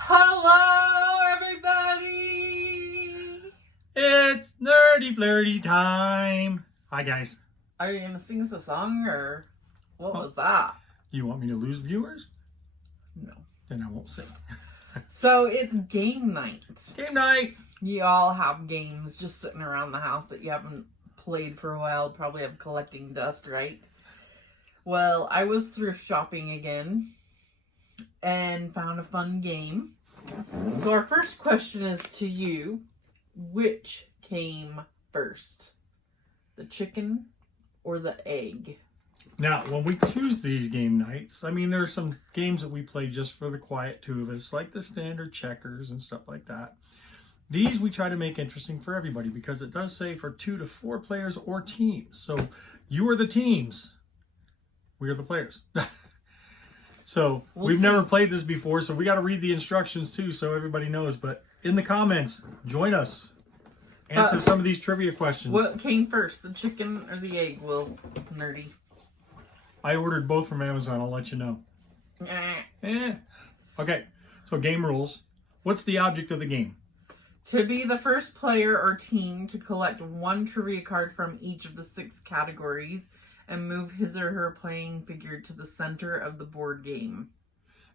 Hello, everybody! It's nerdy flirty time. Hi, guys. Are you gonna sing us a song, or what was that? You want me to lose viewers? No. Then I won't sing. So it's game night. Game night. You all have games just sitting around the house that you haven't played for a while. Probably have collecting dust, right? Well, I was thrift shopping again and found a fun game. So our first question is to you. Which came first? The chicken or the egg? Now, when we choose these game nights, I mean, there are some games that we play just for the quiet two of us, like the standard checkers and stuff like that. These we try to make interesting for everybody because it does say for 2 to 4 players or teams. So you are the teams. We are the players. So we've never played this before, so we got to read the instructions too so everybody knows. But in the comments, join us. Answer some of these trivia questions. What came first, the chicken or the egg? Well, nerdy. I ordered both from Amazon. I'll let you know. Okay, so game rules. What's the object of the game? To be the first player or team to collect one trivia card from each of the 6 categories and move his or her playing figure to the center of the board game.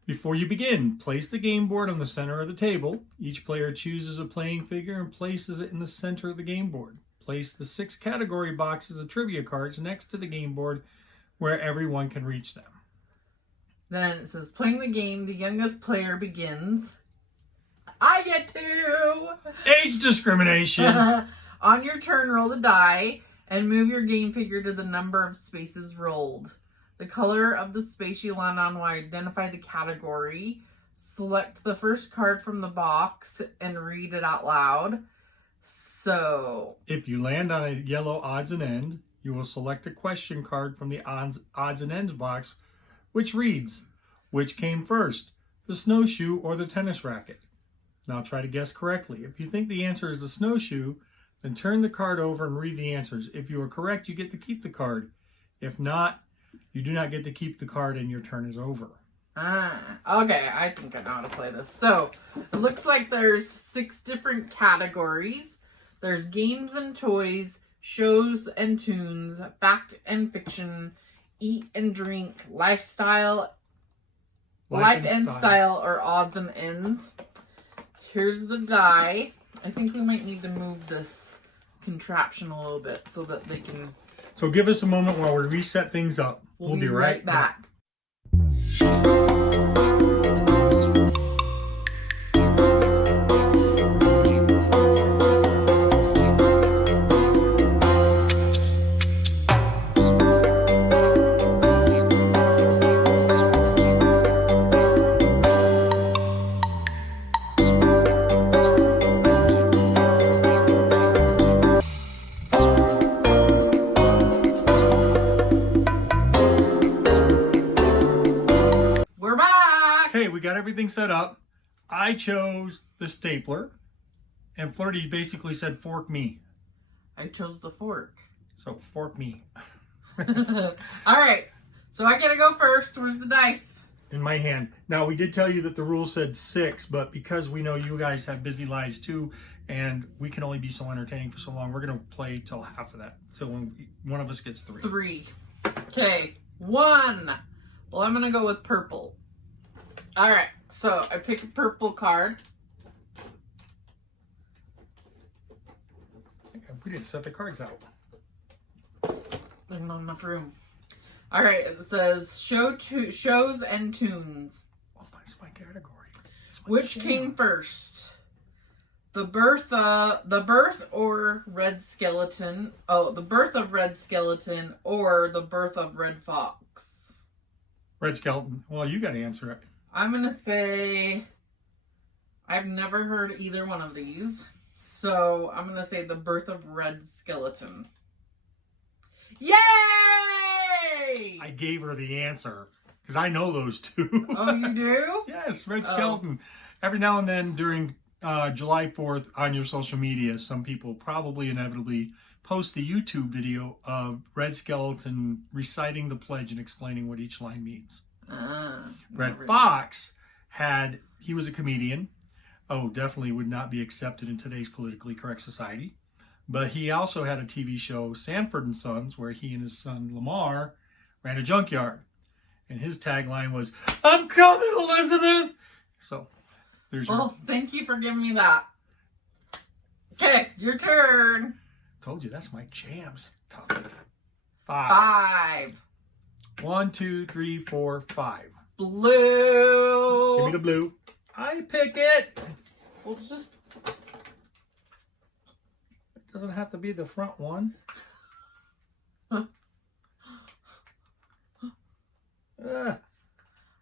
Before you begin, place the game board on the center of the table. Each player chooses a playing figure and places it in the center of the game board. Place the 6 category boxes of trivia cards next to the game board where everyone can reach them. Then it says, playing the game, the youngest player begins. I get to! Age discrimination. On your turn, roll the die and move your game figure to the number of spaces rolled. The color of the space you land on will identify the category. Select the first card from the box and read it out loud. So, if you land on a yellow odds and end, you will select a question card from the odds and ends box, which reads, which came first, the snowshoe or the tennis racket? Now try to guess correctly. If you think the answer is the snowshoe, then turn the card over and read the answers. If you are correct, you get to keep the card. If not, you do not get to keep the card and your turn is over. Okay, I think I know how to play this. So, it looks like there's 6 different categories. There's games and toys, shows and tunes, fact and fiction, eat and drink, lifestyle, life and style, or odds and ends. Here's the die. I think we might need to move this contraption a little bit so that they can... So give us a moment while we reset things up. We'll be right back. Okay, we got everything set up. I chose the stapler, and Flirty basically said, fork me. I chose the fork. So, fork me. All right, so I gotta go first. Where's the dice? In my hand. Now, we did tell you that the rule said 6, but because we know you guys have busy lives too, and we can only be so entertaining for so long, we're going to play till half of that. So when one of us gets 3. 3. Okay, 1. Well, I'm gonna go with purple. All right, so I pick a purple card. We didn't set the cards out. There's not enough room. All right, it says shows and tunes. Oh, that's my category. Which came first? The birth or Red Skeleton? Oh, the birth of Red Skeleton or the birth of Red Fox? Red Skeleton. Well, you got to answer it. I'm going to say I've never heard either one of these. So I'm going to say the birth of Red Skeleton. Yay! I gave her the answer because I know those two. Oh, you do? Yes, Red Skeleton. Every now and then during July 4th on your social media, some people probably inevitably post the YouTube video of Red Skeleton reciting the pledge and explaining what each line means. Red Fox had he was a comedian. Oh, definitely would not be accepted in today's politically correct society. But he also had a TV show, Sanford and Sons, where he and his son Lamar ran a junkyard. And his tagline was, "I'm coming, Elizabeth!" So, there's your... Well, thank you for giving me that. Okay, your turn. Told you, that's my jams topic. 5. 5. 1, 2, 3, 4, 5. Blue. Give me the blue. I pick it. Well, it's just... It doesn't have to be the front one.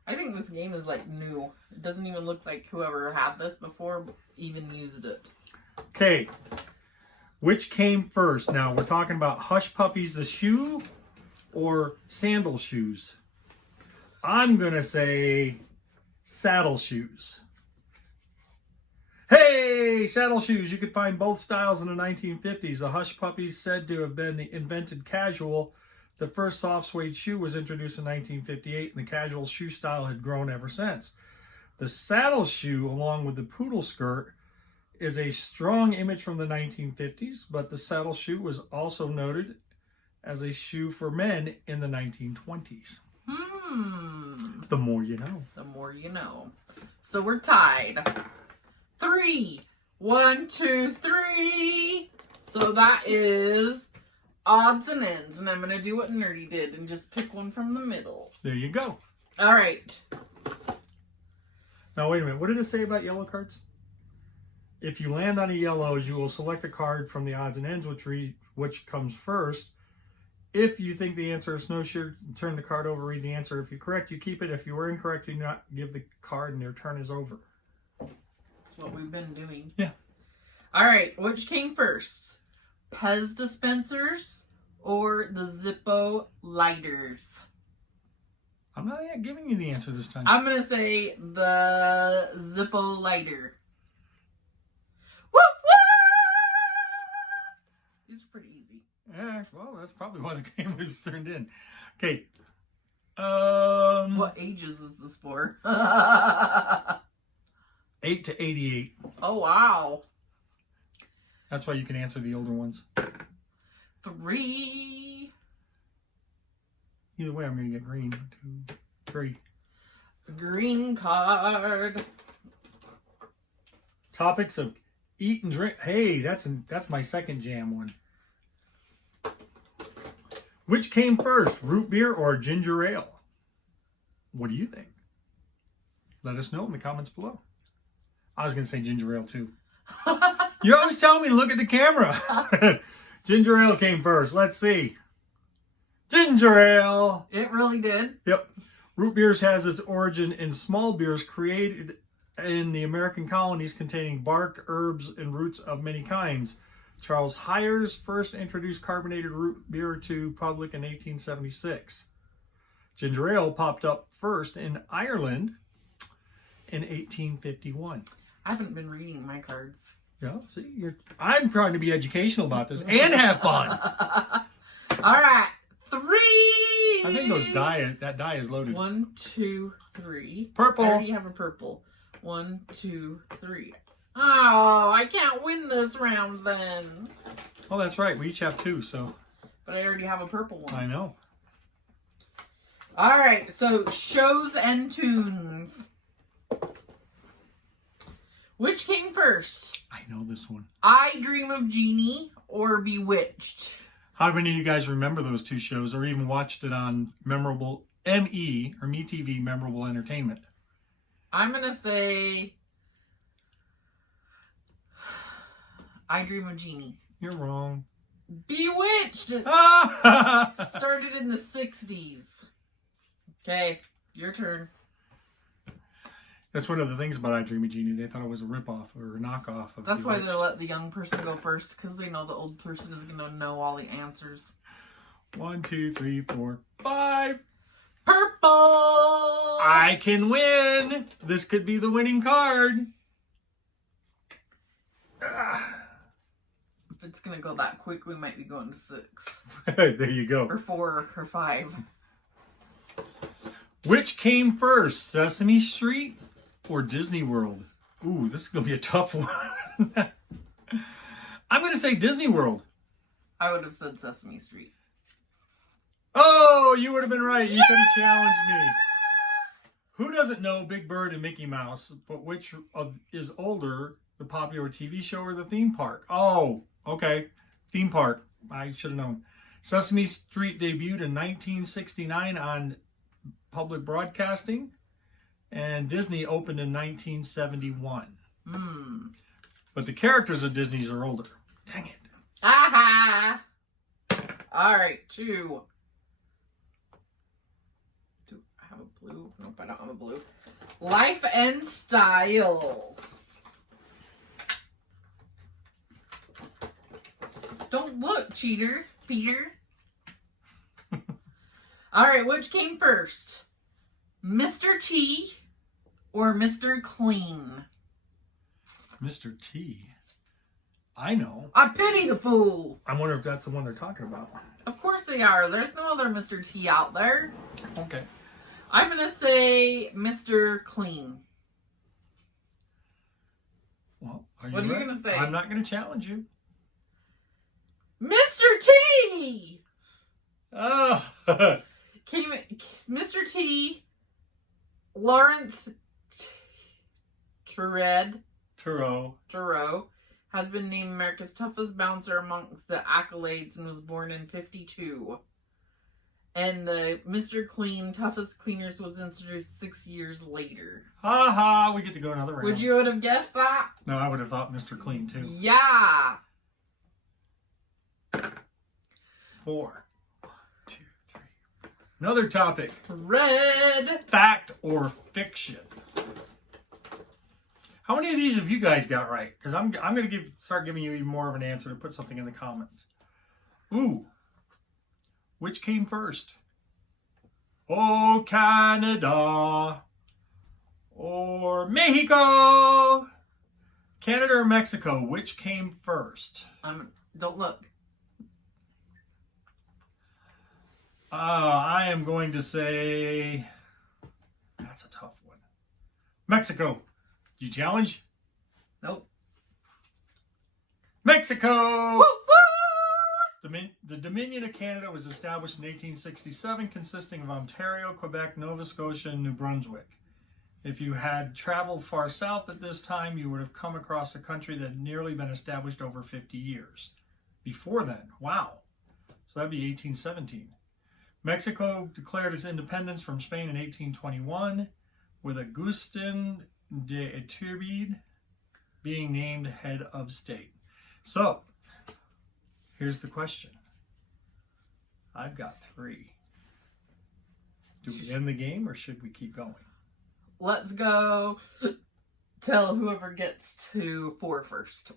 I think this game is like new. It doesn't even look like whoever had this before even used it. Okay. Which came first? Now, we're talking about Hush Puppies the shoe or sandal shoes. I'm going to say saddle shoes. Hey, saddle shoes. You could find both styles in the 1950s. The Hush Puppies said to have been the invented casual. The first soft suede shoe was introduced in 1958, and the casual shoe style had grown ever since. The saddle shoe, along with the poodle skirt, is a strong image from the 1950s, but the saddle shoe was also noted as a shoe for men in the 1920s. The more you know. The more you know. So we're tied. 3. 1, 2, 3. So that is odds and ends. And I'm going to do what Nerdy did and just pick one from the middle. There you go. All right. Now, wait a minute. What did it say about yellow cards? If you land on a yellow, you will select a card from the odds and ends, which comes first. If you think the answer is snowshoe, turn the card over, read the answer. If you're correct, you keep it. If you were incorrect, you not give the card and your turn is over. That's what we've been doing. Yeah. All right. Which came first? Pez dispensers or the Zippo lighters? I'm not yet giving you the answer this time. I'm going to say the Zippo lighter. Woo! Woo! These are pretty easy. Yeah, well, that's probably why the game was turned in. Okay. What ages is this for? 8 to 88. Oh, wow. That's why you can answer the older ones. 3. Either way, I'm going to get green. 2, 3. Green card. Topics of eat and drink. Hey, that's my second jam one. Which came first, root beer or ginger ale? What do you think? Let us know in the comments below. I was going to say ginger ale too. You're always telling me to look at the camera. Ginger ale came first. Let's see. Ginger ale. It really did. Yep. Root beers has its origin in small beers created in the American colonies containing bark, herbs, and roots of many kinds. Charles Hyers first introduced carbonated root beer to public in 1876. Ginger ale popped up first in Ireland in 1851. I haven't been reading my cards. Yeah, see, I'm trying to be educational about this and have fun. All right, 3. I think that die is loaded. 1, 2, 3. Purple. I already have a purple. 1, 2, 3. Oh, I can't win this round then. Oh, that's right. We each have 2, so. But I already have a purple one. I know. All right, so shows and tunes. Which came first? I know this one. I Dream of Jeannie or Bewitched? How many of you guys remember those 2 shows or even watched it on memorable ME or MeTV Memorable Entertainment? I'm going to say I Dream of Jeannie. You're wrong. Bewitched! Ah! Started in the 60s. Okay, your turn. That's one of the things about I Dream of Jeannie. They thought it was a ripoff or a knockoff of That's why Bewitched. they let the young person go first, because they know the old person is going to know all the answers. 1, 2, 3, 4, 5. Purple! I can win. This could be the winning card. If it's going to go that quick, we might be going to 6. There you go. Or 4 or 5. Which came first, Sesame Street or Disney World? Ooh, this is going to be a tough one. I'm going to say Disney World. I would have said Sesame Street. Oh, you would have been right. You could have challenged me. Who doesn't know Big Bird and Mickey Mouse, but which is older, the popular TV show or the theme park? Oh, okay. Theme park. I should have known. Sesame Street debuted in 1969 on public broadcasting, and Disney opened in 1971. But the characters of Disney's are older. Dang it. Aha! All right, 2. Do I have a blue? Nope, I don't have a blue. Life and Style. Don't look, cheater, Peter. All right, which came first? Mr. T or Mr. Clean? Mr. T. I know. I pity the fool. I wonder if that's the one they're talking about. Of course they are. There's no other Mr. T out there. Okay. I'm going to say Mr. Clean. Well, what are you going to say? I'm not going to challenge you. Mr. T! Oh. Mr. T, Lawrence Tureau has been named America's toughest bouncer amongst the accolades and was born in 52. And the Mr. Clean, toughest cleaners was introduced 6 years later. Ha ha, we get to go another round. Would you have guessed that? No, I would have thought Mr. Clean too. Yeah. 4. 1, 2, 3. Another topic. Red. Fact or fiction? How many of these have you guys got right? Because I'm going to start giving you even more of an answer to put something in the comments. Ooh. Which came first? Oh, Canada. Or Mexico. Canada or Mexico? Which came first? Don't look. I am going to say... That's a tough one. Mexico. Do you challenge? Nope. Mexico! Woo, woo! The Dominion of Canada was established in 1867, consisting of Ontario, Quebec, Nova Scotia, and New Brunswick. If you had traveled far south at this time, you would have come across a country that had nearly been established over 50 years. Before then, wow. So that'd be 1817. Mexico declared its independence from Spain in 1821, with Agustin de Iturbide being named head of state. So, here's the question. I've got 3. Do we end the game or should we keep going? Let's go tell whoever gets to 4 first.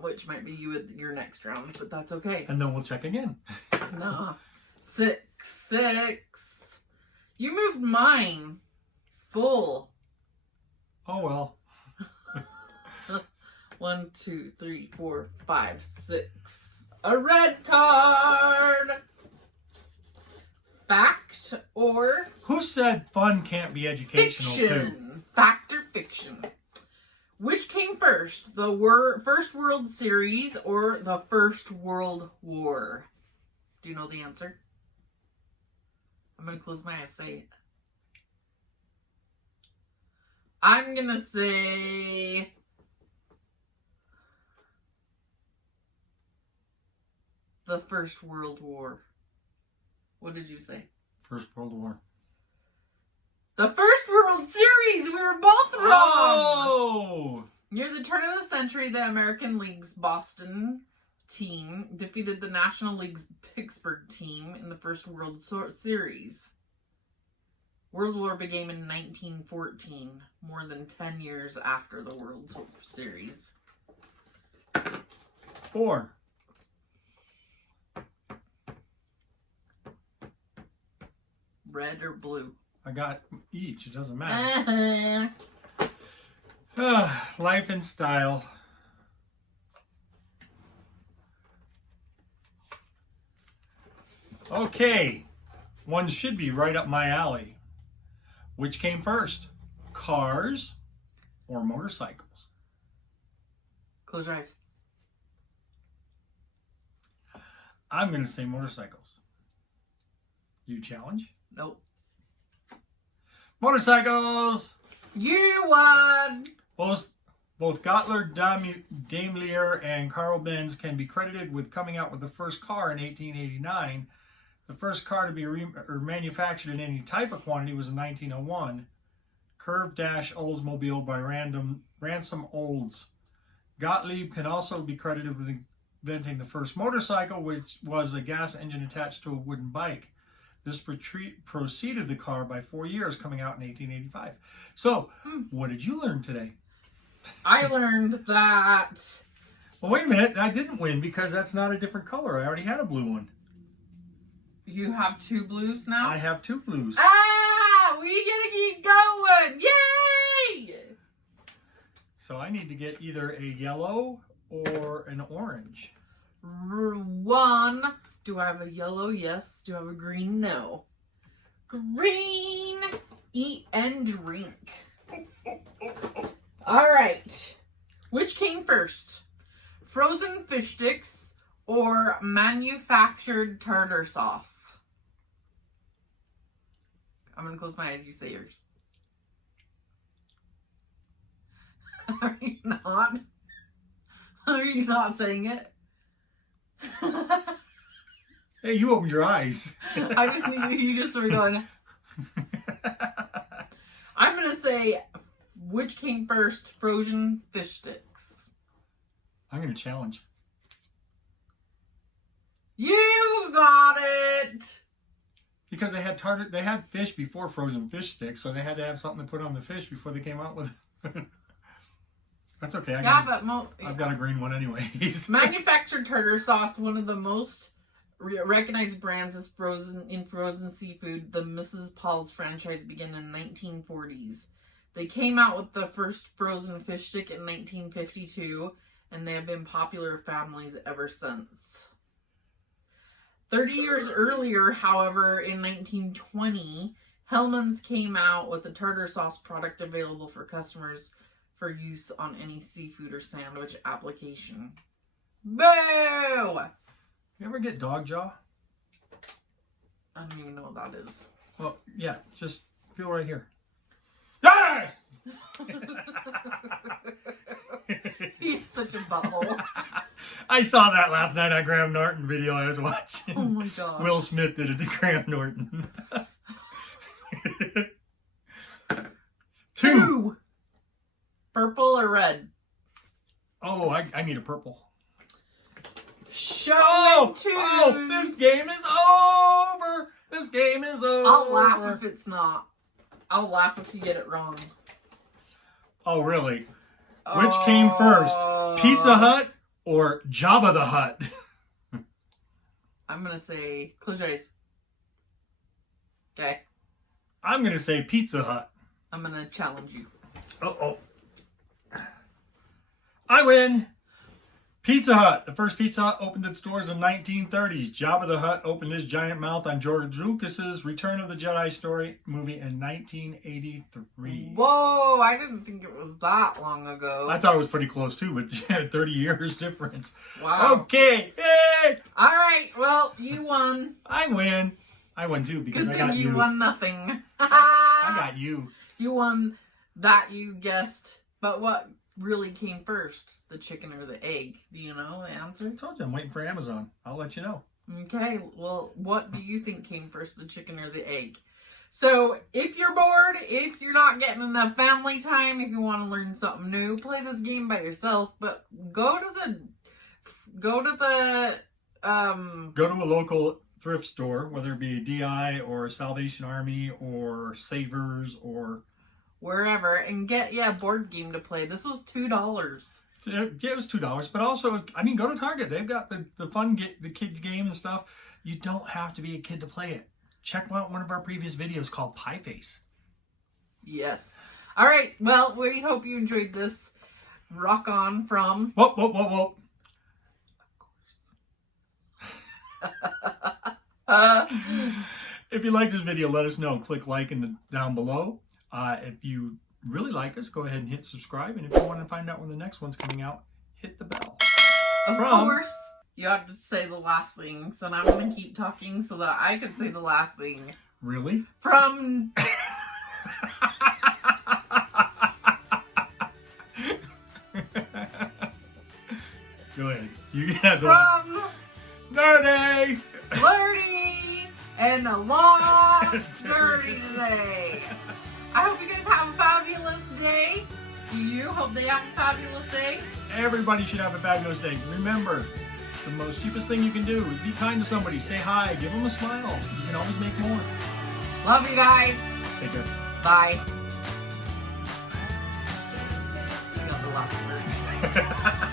Which might be you at your next round, but that's okay. And then we'll check again. Nah. 6. You moved mine full. Oh well. 1, 2, 3, 4, 5, 6. A red card. Fact or Who said fun can't be educational too? fiction? Fact or fiction? Which came first, the First World Series or the First World War? Do you know the answer? I'm going to close my eyes, say it. I'm going to say the First World War. What did you say? First World War. The First World Series! We were both wrong! Oh! Near the turn of the century, the American League's Boston team defeated the National League's Pittsburgh team in the First World Series. World War began in 1914, more than 10 years after the World Series. 4. Red or blue? I got each. It doesn't matter. Life and style. Okay. One should be right up my alley. Which came first? cars or motorcycles? Close your eyes. I'm going to say motorcycles. You challenge? Nope. Motorcycles! You won! Both Gottlieb Daimler and Carl Benz can be credited with coming out with the first car in 1889. The first car to be manufactured in any type of quantity was in 1901. Curved Dash Oldsmobile by Ransom Olds. Gottlieb can also be credited with inventing the first motorcycle, which was a gas engine attached to a wooden bike. This preceded the car by 4 years, coming out in 1885. So, what did you learn today? I learned that... Well, wait a minute. I didn't win because that's not a different color. I already had a blue one. You have 2 blues now? I have 2 blues. Ah! We gotta keep going! Yay! So I need to get either a yellow or an orange. 1. Do I have a yellow? Yes. Do I have a green? No. Green! Eat and drink. Alright. Which came first? Frozen fish sticks or manufactured tartar sauce? I'm going to close my eyes. You say yours. Are you not? Are you not saying it? Hey, you opened your eyes. I just knew you just were going. I'm going to say, which came first? Frozen fish sticks. I'm going to challenge. You got it! Because they had fish before frozen fish sticks, so they had to have something to put on the fish before they came out with it. That's okay. I've got a green one anyways. Manufactured tartar sauce, one of the most recognized brands is frozen seafood. The Mrs. Paul's franchise began in the 1940s. They came out with the first frozen fish stick in 1952, and they have been popular families ever since. 30 years earlier, however, in 1920, Hellmann's came out with a tartar sauce product available for customers for use on any seafood or sandwich application. Boo! You ever get dog jaw? I don't even know what that is. Well, yeah, just feel right here. Ah! He's such a butthole. I saw that last night on Graham Norton video I was watching. Oh my gosh. Will Smith did it to Graham Norton. 2. Purple or red? Oh, I need a purple. Show twos. Oh, this game is over. This game is over. I'll laugh if it's not. I'll laugh if you get it wrong. Oh, really? Which came first? Pizza Hut or Jabba the Hutt? I'm going to say, close your eyes. Okay. I'm going to say Pizza Hut. I'm going to challenge you. Uh-oh. I win. Pizza Hut. The first Pizza Hut opened its doors in the 1930s. Jabba the Hutt opened his giant mouth on George Lucas's Return of the Jedi story movie in 1983. Whoa, I didn't think it was that long ago. I thought it was pretty close too, but 30 years difference. Wow. Okay. Hey! All right, well, you won. I win. I won too because Good I got thing you. you won nothing. I got you. You won that you guessed. But what really came first, the chicken or the egg? Do you know the answer? I told you I'm waiting for Amazon. I'll let you know. Okay, well, what do you think came first, the chicken or the egg? So, if you're bored, if you're not getting enough family time, if you want to learn something new, play this game by yourself, but go to a local thrift store, whether it be a DI or Salvation Army or Savers or wherever, and get a board game to play. This was $2. Yeah, it was $2, but also, I mean, go to Target. They've got the fun, the kids game and stuff. You don't have to be a kid to play it. Check out one of our previous videos called Pie Face. Yes. All right. Well, we hope you enjoyed this. Rock on from... Whoa. Of course. If you like this video, let us know. Click like down below. If you really like us, go ahead and hit subscribe. And if you want to find out when the next one's coming out, hit the bell. Of course, you have to say the last thing. So now I'm going to keep talking so that I can say the last thing. Really? From... Go ahead. You have the From... Nerdy! Flirty! And a long nerdy today. I hope you guys have a fabulous day. Do you hope they have a fabulous day? Everybody should have a fabulous day. Remember, the most cheapest thing you can do is be kind to somebody. Say hi. Give them a smile. You can always make more. Love you guys. Take care. Bye. You got the last word.